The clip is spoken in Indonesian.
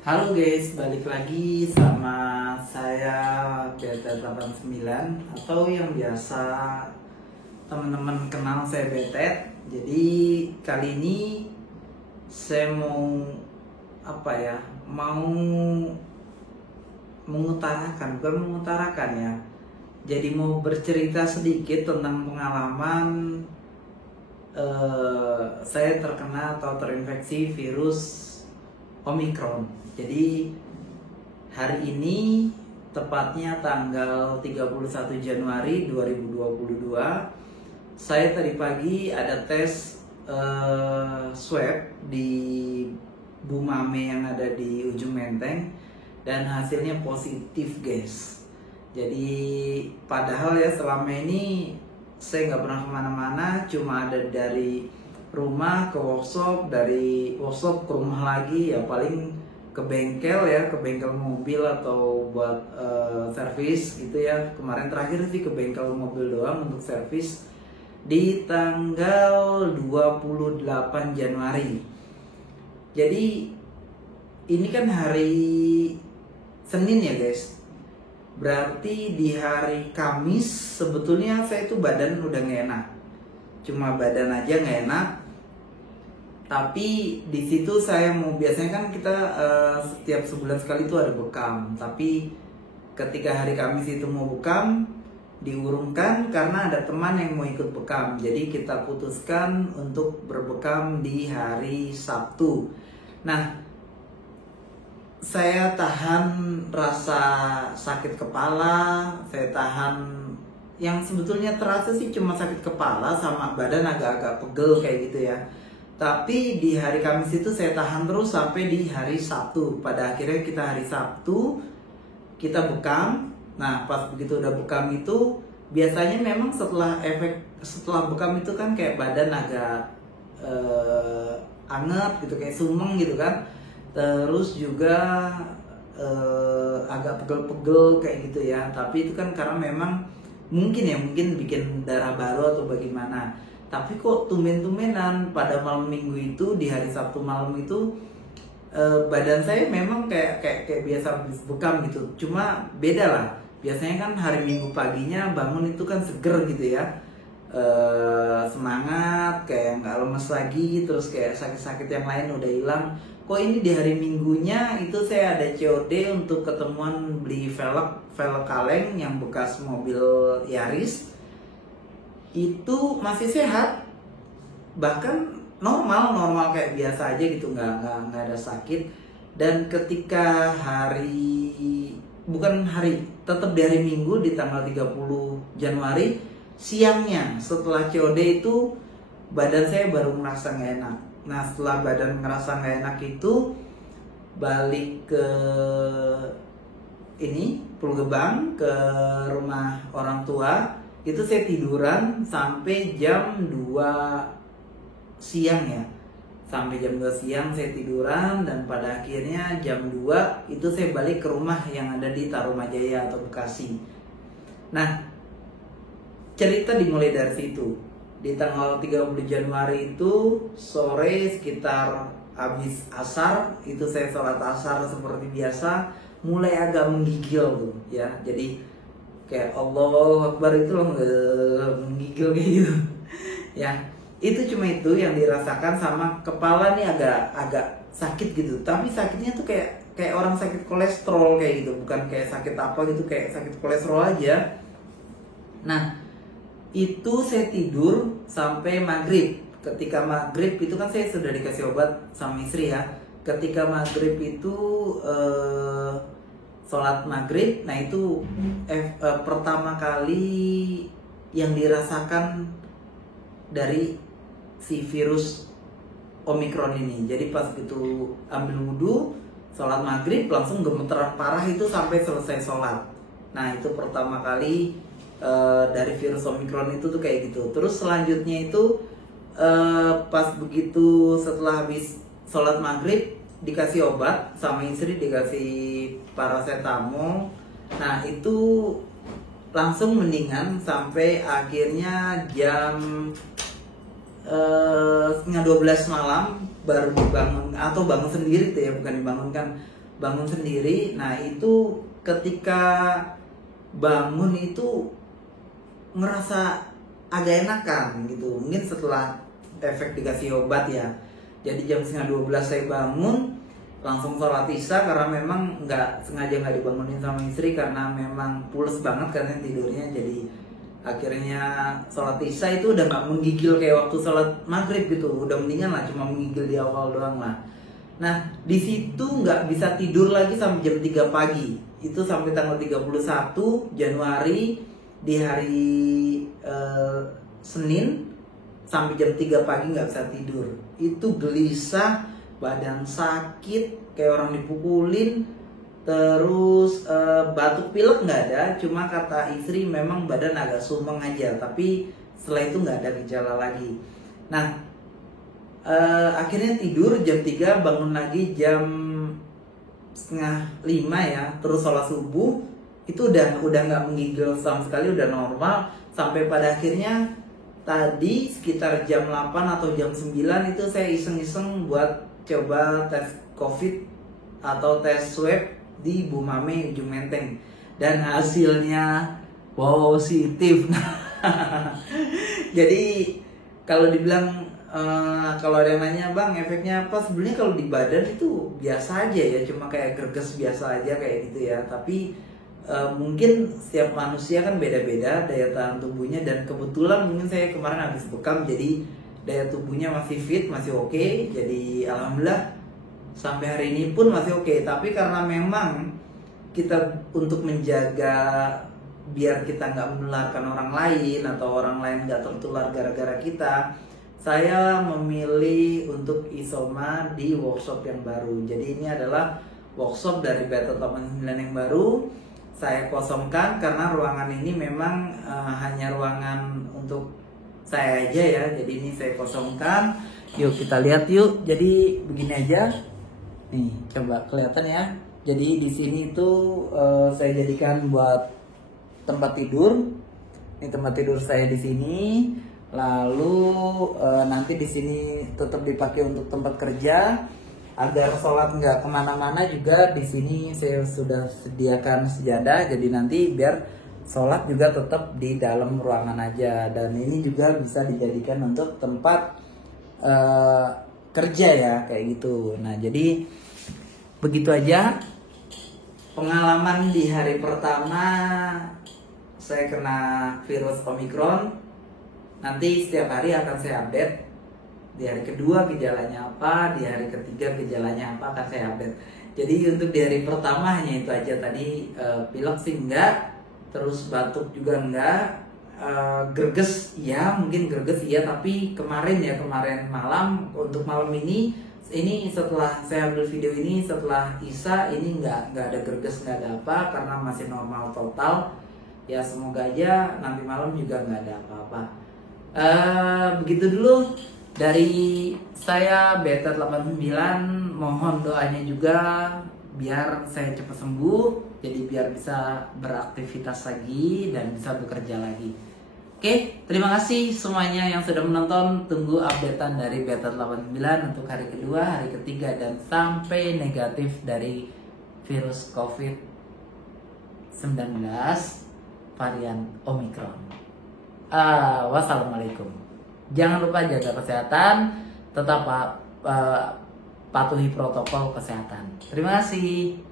Halo guys, balik lagi sama saya Betet89 atau yang biasa teman-teman kenal saya Betet. Jadi kali ini saya mau mau mengutarakan, bukan mengutarakan ya. Jadi mau bercerita sedikit tentang pengalaman saya terkena atau terinfeksi virus Omicron. Jadi hari ini tepatnya tanggal 31 Januari 2022 saya tadi pagi ada tes swab di Bumame yang ada di ujung Menteng dan hasilnya positif guys. Jadi padahal ya selama ini saya nggak pernah kemana-mana, cuma ada dari rumah ke workshop, dari workshop ke rumah lagi, ya paling ke bengkel ya, ke bengkel mobil atau buat servis gitu ya. Kemarin terakhir sih ke bengkel mobil doang untuk servis di tanggal 28 Januari. Jadi ini kan hari Senin ya guys. Berarti di hari Kamis sebetulnya saya tuh badan udah gak enak. Cuma badan aja nggak enak. Tapi di situ saya mau, biasanya kan kita setiap sebulan sekali itu ada bekam. Tapi ketika hari Kamis itu mau bekam diurungkan karena ada teman yang mau ikut bekam. Jadi kita putuskan untuk berbekam di hari Sabtu. Nah, saya tahan rasa sakit kepala, saya tahan yang sebetulnya terasa sih cuma sakit kepala sama badan agak-agak pegel kayak gitu ya. Tapi di hari Kamis itu saya tahan terus sampai di hari Sabtu. Pada akhirnya kita hari Sabtu kita bekam. Nah pas begitu udah bekam itu biasanya memang setelah bekam itu kan kayak badan agak anget gitu, kayak sumeng gitu kan. Terus juga agak pegel-pegel kayak gitu ya. Tapi itu kan karena memang mungkin bikin darah baru atau bagaimana. Tapi kok tumben-tumbenan pada malam minggu itu, di hari Sabtu malam itu badan saya memang kayak biasa habis bekam gitu. Cuma beda lah. Biasanya kan hari Minggu paginya bangun itu kan seger gitu ya, semangat, kayak nggak lemes lagi, terus kayak sakit-sakit yang lain udah hilang. Kok ini di hari Minggunya itu saya ada COD untuk ketemuan beli velg kaleng yang bekas mobil Yaris, itu masih sehat, bahkan normal kayak biasa aja gitu, nggak ada sakit. Dan ketika tetap di hari Minggu di tanggal 30 Januari siangnya setelah COD itu badan saya baru ngerasa nggak enak. Nah setelah badan ngerasa nggak enak itu balik ke Pulau Gebang, ke rumah orang tua. Itu saya tiduran sampai jam 2 siang ya. Sampai jam 2 siang saya tiduran, dan pada akhirnya jam 2 itu saya balik ke rumah yang ada di Tarumajaya atau Bekasi. Nah, cerita dimulai dari situ. Di tanggal 30 Januari itu sore sekitar habis asar, itu saya sholat asar seperti biasa, mulai agak menggigil tuh ya. Jadi kayak Allahu Akbar itu loh, menggigil kayak gitu ya. Itu cuma itu yang dirasakan, sama kepala nih agak sakit gitu. Tapi sakitnya tuh kayak orang sakit kolesterol kayak gitu, bukan kayak sakit apa gitu, kayak sakit kolesterol aja. Nah itu saya tidur sampai maghrib. Ketika maghrib itu kan saya sudah dikasih obat sama istri ya. Ketika maghrib itu sholat maghrib, nah itu pertama kali yang dirasakan dari si virus Omicron ini. Jadi pas gitu ambil wudhu, sholat maghrib langsung gemeteran parah itu sampai selesai sholat. Nah itu pertama kali dari virus Omicron itu tuh kayak gitu. Terus selanjutnya itu pas begitu setelah habis sholat maghrib dikasih obat sama istri, dikasih paracetamol. Nah itu langsung mendingan sampai akhirnya jam setengah 12 malam baru dibangun, atau bangun sendiri tuh ya, bukan dibangunkan. bangun sendiri. Nah itu ketika bangun itu ngerasa agak enakan gitu, mungkin setelah efek dikasih obat ya. Jadi jam setengah 12 saya bangun, langsung sholat isya karena memang sengaja nggak dibangunin sama istri karena memang pules banget kan tidurnya. Jadi akhirnya sholat isya itu udah nggak menggigil kayak waktu sholat maghrib gitu, udah mendingan lah, cuma menggigil di awal doang lah. Nah di situ nggak bisa tidur lagi sampai jam 3 pagi, itu sampai tanggal 31 Januari di hari Senin sampai jam 3 pagi nggak bisa tidur. Itu gelisah, badan sakit kayak orang dipukulin, terus batuk pilek nggak ada, cuma kata istri memang badan agak sumeng aja, tapi setelah itu nggak ada gejala lagi. Nah akhirnya tidur jam 3, bangun lagi jam setengah 5 ya, terus sholat subuh. Itu udah nggak menggigil sama sekali, udah normal. Sampai pada akhirnya tadi sekitar jam 8 atau jam 9 itu saya iseng-iseng buat coba tes COVID atau tes swab di Bumame Ujung Menteng, dan hasilnya positif. Jadi kalau dibilang kalau ada yang nanya, bang efeknya apa, sebenarnya kalau di badan itu biasa aja ya, cuma kayak greges biasa aja kayak gitu ya. Tapi mungkin setiap manusia kan beda-beda daya tahan tubuhnya, dan kebetulan mungkin saya kemarin habis bekam, jadi daya tubuhnya masih fit, masih oke. Jadi alhamdulillah sampai hari ini pun masih oke. Tapi karena memang kita untuk menjaga biar kita nggak menularkan orang lain atau orang lain nggak tertular gara-gara kita, saya memilih untuk isoma di workshop yang baru. Jadi ini adalah workshop dari Beta 89 yang baru. Saya kosongkan karena ruangan ini memang hanya ruangan untuk saya aja ya. Jadi ini saya kosongkan. Yuk kita lihat yuk. Jadi begini aja. Nih, coba kelihatan ya. Jadi di sini tuh saya jadikan buat tempat tidur. Ini tempat tidur saya di sini. Lalu nanti di sini tetap dipakai untuk tempat kerja. Agar sholat nggak kemana-mana juga, di sini saya sudah sediakan sejadah. Jadi nanti biar sholat juga tetap di dalam ruangan aja. Dan ini juga bisa dijadikan untuk tempat kerja ya, kayak gitu. Nah jadi begitu aja pengalaman di hari pertama saya kena virus Omicron. Nanti setiap hari akan saya update. Di hari kedua gejalanya apa, di hari ketiga gejalanya apa akan saya update. Jadi untuk di hari pertama hanya itu aja tadi, pilek sih enggak, terus batuk juga enggak, greges ya, mungkin greges iya, tapi kemarin malam, untuk malam ini setelah saya ambil video ini setelah Isya ini enggak ada greges, enggak ada apa, karena masih normal total. Ya semoga aja nanti malam juga enggak ada apa-apa. Begitu dulu dari saya Beta 89, mohon doanya juga biar saya cepat sembuh, jadi biar bisa beraktivitas lagi dan bisa bekerja lagi. Oke, terima kasih semuanya yang sudah menonton. Tunggu updatean dari Beta 89 untuk hari kedua, hari ketiga, dan sampai negatif dari virus COVID-19 varian Omicron. Wassalamualaikum. Jangan lupa jaga kesehatan, tetap patuhi protokol kesehatan. Terima kasih.